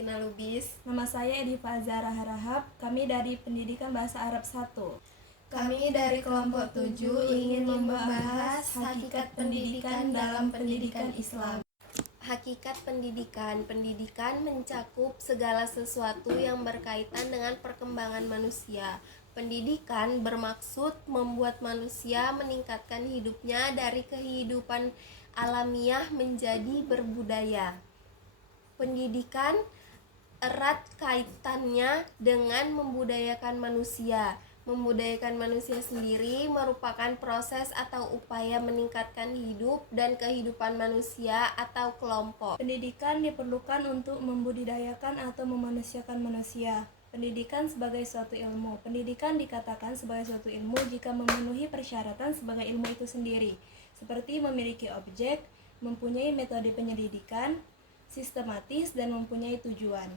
Sakina Lubis. Nama saya Edifa Zahra Harahap, kami dari Pendidikan Bahasa Arab 1. Kami dari kelompok 7 ingin membahas hakikat pendidikan dalam pendidikan Islam. Hakikat pendidikan. Pendidikan mencakup segala sesuatu yang berkaitan dengan perkembangan manusia. Pendidikan bermaksud membuat manusia meningkatkan hidupnya dari kehidupan alamiah menjadi berbudaya. Pendidikan erat kaitannya dengan membudayakan manusia. Membudayakan manusia sendiri merupakan proses atau upaya meningkatkan hidup dan kehidupan manusia atau kelompok. Pendidikan diperlukan untuk membudidayakan atau memanusiakan manusia. Pendidikan sebagai suatu ilmu. Pendidikan dikatakan sebagai suatu ilmu jika memenuhi persyaratan sebagai ilmu itu sendiri, seperti memiliki objek, mempunyai metode penyelidikan, sistematis, dan mempunyai tujuan.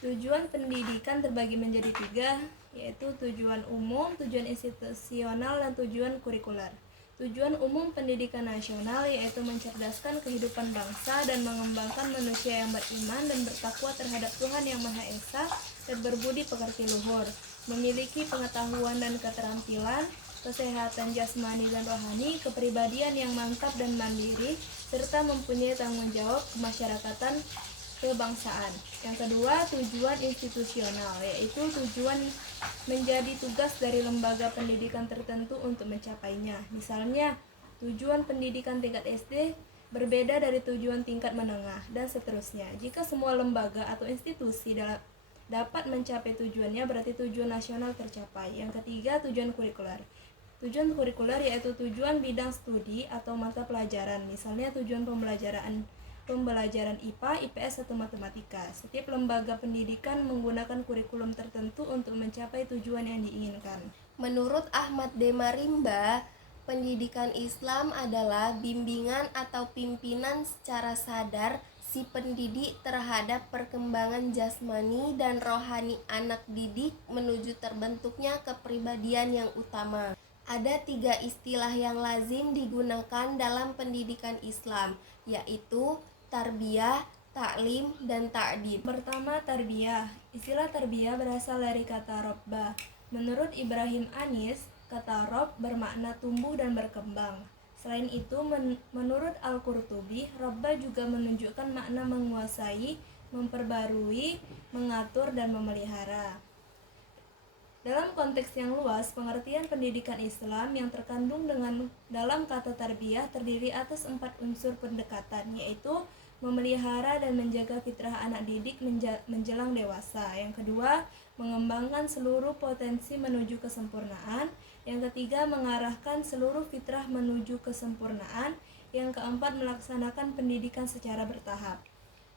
Tujuan pendidikan terbagi menjadi 3, yaitu tujuan umum, tujuan institusional, dan tujuan kurikuler. Tujuan umum pendidikan nasional yaitu mencerdaskan kehidupan bangsa dan mengembangkan manusia yang beriman dan bertakwa terhadap Tuhan Yang Maha Esa dan berbudi pekerti luhur, memiliki pengetahuan dan keterampilan, kesehatan jasmani dan rohani, kepribadian yang mantap dan mandiri, serta mempunyai tanggung jawab kemasyarakatan kebangsaan. Yang kedua, tujuan institusional, yaitu tujuan menjadi tugas dari lembaga pendidikan tertentu untuk mencapainya. Misalnya, tujuan pendidikan tingkat SD berbeda dari tujuan tingkat menengah, dan seterusnya. Jika semua lembaga atau institusi dapat mencapai tujuannya, berarti tujuan nasional tercapai. Yang ketiga, tujuan kurikuler. Tujuan kurikuler yaitu tujuan bidang studi atau mata pelajaran. Misalnya tujuan pembelajaran IPA, IPS, atau matematika. Setiap lembaga pendidikan menggunakan kurikulum tertentu untuk mencapai tujuan yang diinginkan. Menurut Ahmad D. Marimba, pendidikan Islam adalah bimbingan atau pimpinan secara sadar si pendidik terhadap perkembangan jasmani dan rohani anak didik menuju terbentuknya kepribadian yang utama. Ada 3 istilah yang lazim digunakan dalam pendidikan Islam, yaitu tarbiyah, taklim, dan ta'dib. Pertama, tarbiyah. Istilah tarbiyah berasal dari kata robba. Menurut Ibrahim Anis, kata rob bermakna tumbuh dan berkembang. Selain itu, menurut Al-Qurtubi, robba juga menunjukkan makna menguasai, memperbarui, mengatur, dan memelihara. Dalam konteks yang luas, pengertian pendidikan Islam yang terkandung dalam kata tarbiyah terdiri atas 4 unsur pendekatan, yaitu memelihara dan menjaga fitrah anak didik menjelang dewasa. Yang kedua, mengembangkan seluruh potensi menuju kesempurnaan. Yang ketiga, mengarahkan seluruh fitrah menuju kesempurnaan. Yang keempat, melaksanakan pendidikan secara bertahap.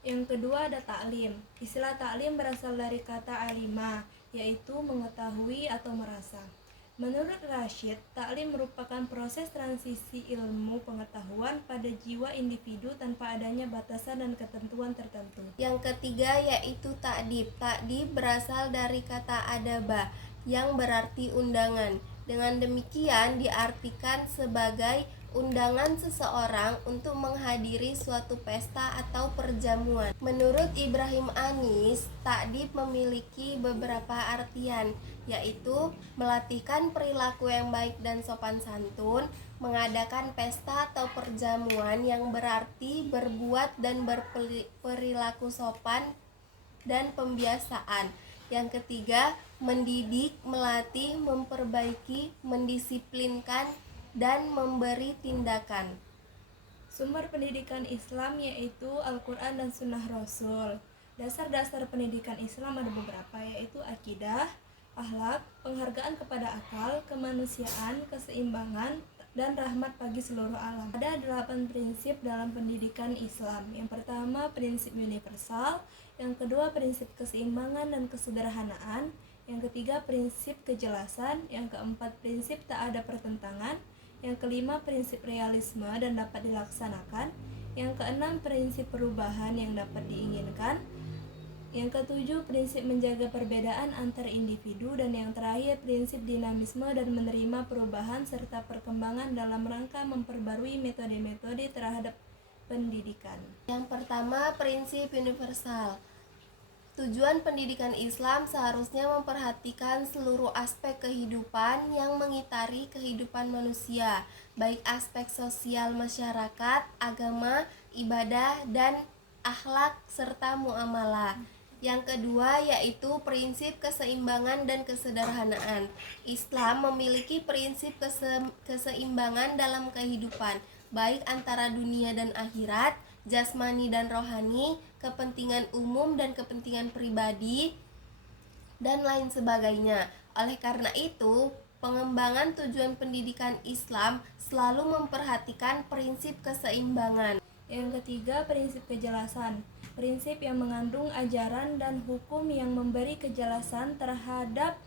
Yang kedua ada taklim. Istilah taklim berasal dari kata alima, yaitu mengetahui atau merasa. Menurut Rashid, taklim merupakan proses transisi ilmu pengetahuan pada jiwa individu tanpa adanya batasan dan ketentuan tertentu. Yang ketiga yaitu ta'dib. Ta'dib berasal dari kata adaba yang berarti undangan. Dengan demikian diartikan sebagai undangan seseorang untuk menghadiri suatu pesta atau perjamuan. Menurut Ibrahim Anis, ta'dib memiliki beberapa artian, yaitu melatihkan perilaku yang baik dan sopan santun, mengadakan pesta atau perjamuan yang berarti berbuat dan berperilaku sopan, dan pembiasaan. Yang ketiga, mendidik, melatih, memperbaiki, mendisiplinkan, dan memberi tindakan. Sumber pendidikan Islam yaitu Al-Quran dan Sunnah Rasul. Dasar-dasar pendidikan Islam ada beberapa, yaitu akidah, akhlak, penghargaan kepada akal, kemanusiaan, keseimbangan, dan rahmat bagi seluruh alam. Ada 8 prinsip dalam pendidikan Islam. Yang pertama, prinsip universal. Yang kedua, prinsip keseimbangan dan kesederhanaan. Yang ketiga, prinsip kejelasan. Yang keempat, prinsip tak ada pertentangan. Yang kelima, prinsip realisme dan dapat dilaksanakan. Yang keenam, prinsip perubahan yang dapat diinginkan. Yang ketujuh, prinsip menjaga perbedaan antar individu. Dan yang terakhir, prinsip dinamisme dan menerima perubahan serta perkembangan dalam rangka memperbarui metode-metode terhadap pendidikan. Yang pertama, prinsip universal. Tujuan pendidikan Islam seharusnya memperhatikan seluruh aspek kehidupan yang mengitari kehidupan manusia, baik aspek sosial masyarakat, agama, ibadah, dan akhlak serta muamalah. Yang kedua yaitu prinsip keseimbangan dan kesederhanaan. Islam memiliki prinsip keseimbangan dalam kehidupan, baik antara dunia dan akhirat, jasmani dan rohani, kepentingan umum dan kepentingan pribadi, dan lain sebagainya. Oleh karena itu, pengembangan tujuan pendidikan Islam selalu memperhatikan prinsip keseimbangan. Yang ketiga, prinsip kejelasan. Prinsip yang mengandung ajaran dan hukum yang memberi kejelasan terhadap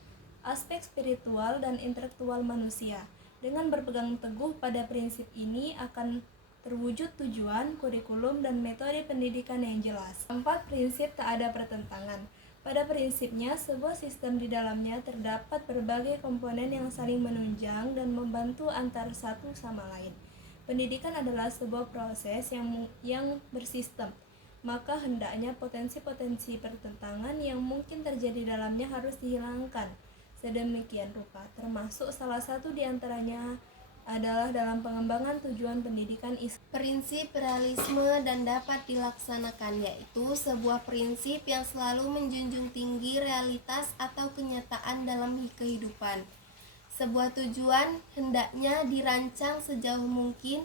aspek spiritual dan intelektual manusia. Dengan berpegang teguh pada prinsip ini akan terwujud tujuan, kurikulum, dan metode pendidikan yang jelas. 4. Prinsip tak ada pertentangan. Pada prinsipnya, sebuah sistem di dalamnya terdapat berbagai komponen yang saling menunjang dan membantu antara satu sama lain. Pendidikan adalah sebuah proses yang bersistem, maka hendaknya potensi-potensi pertentangan yang mungkin terjadi dalamnya harus dihilangkan. Sedemikian rupa, termasuk salah satu di antaranya adalah dalam pengembangan tujuan pendidikan Islam. Prinsip realisme dan dapat dilaksanakan, yaitu sebuah prinsip yang selalu menjunjung tinggi realitas atau kenyataan dalam kehidupan. Sebuah tujuan hendaknya dirancang sejauh mungkin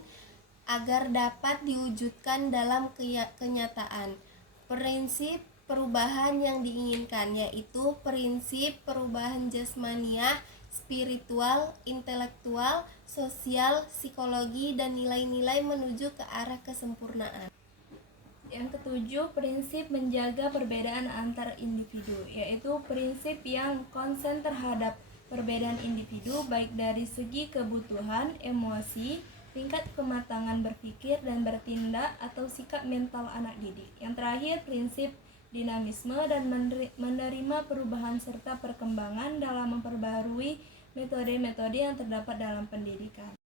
agar dapat diwujudkan dalam kenyataan. Prinsip perubahan yang diinginkan yaitu prinsip perubahan jasmaniah, spiritual, intelektual, sosial, psikologi, dan nilai-nilai menuju ke arah kesempurnaan. Yang ketujuh, prinsip menjaga perbedaan antar individu, yaitu prinsip yang konsen terhadap perbedaan individu baik dari segi kebutuhan, emosi, tingkat kematangan berpikir dan bertindak atau sikap mental anak didik. Yang terakhir, prinsip dinamisme dan menerima perubahan serta perkembangan dalam memperbaharui metode-metode yang terdapat dalam pendidikan.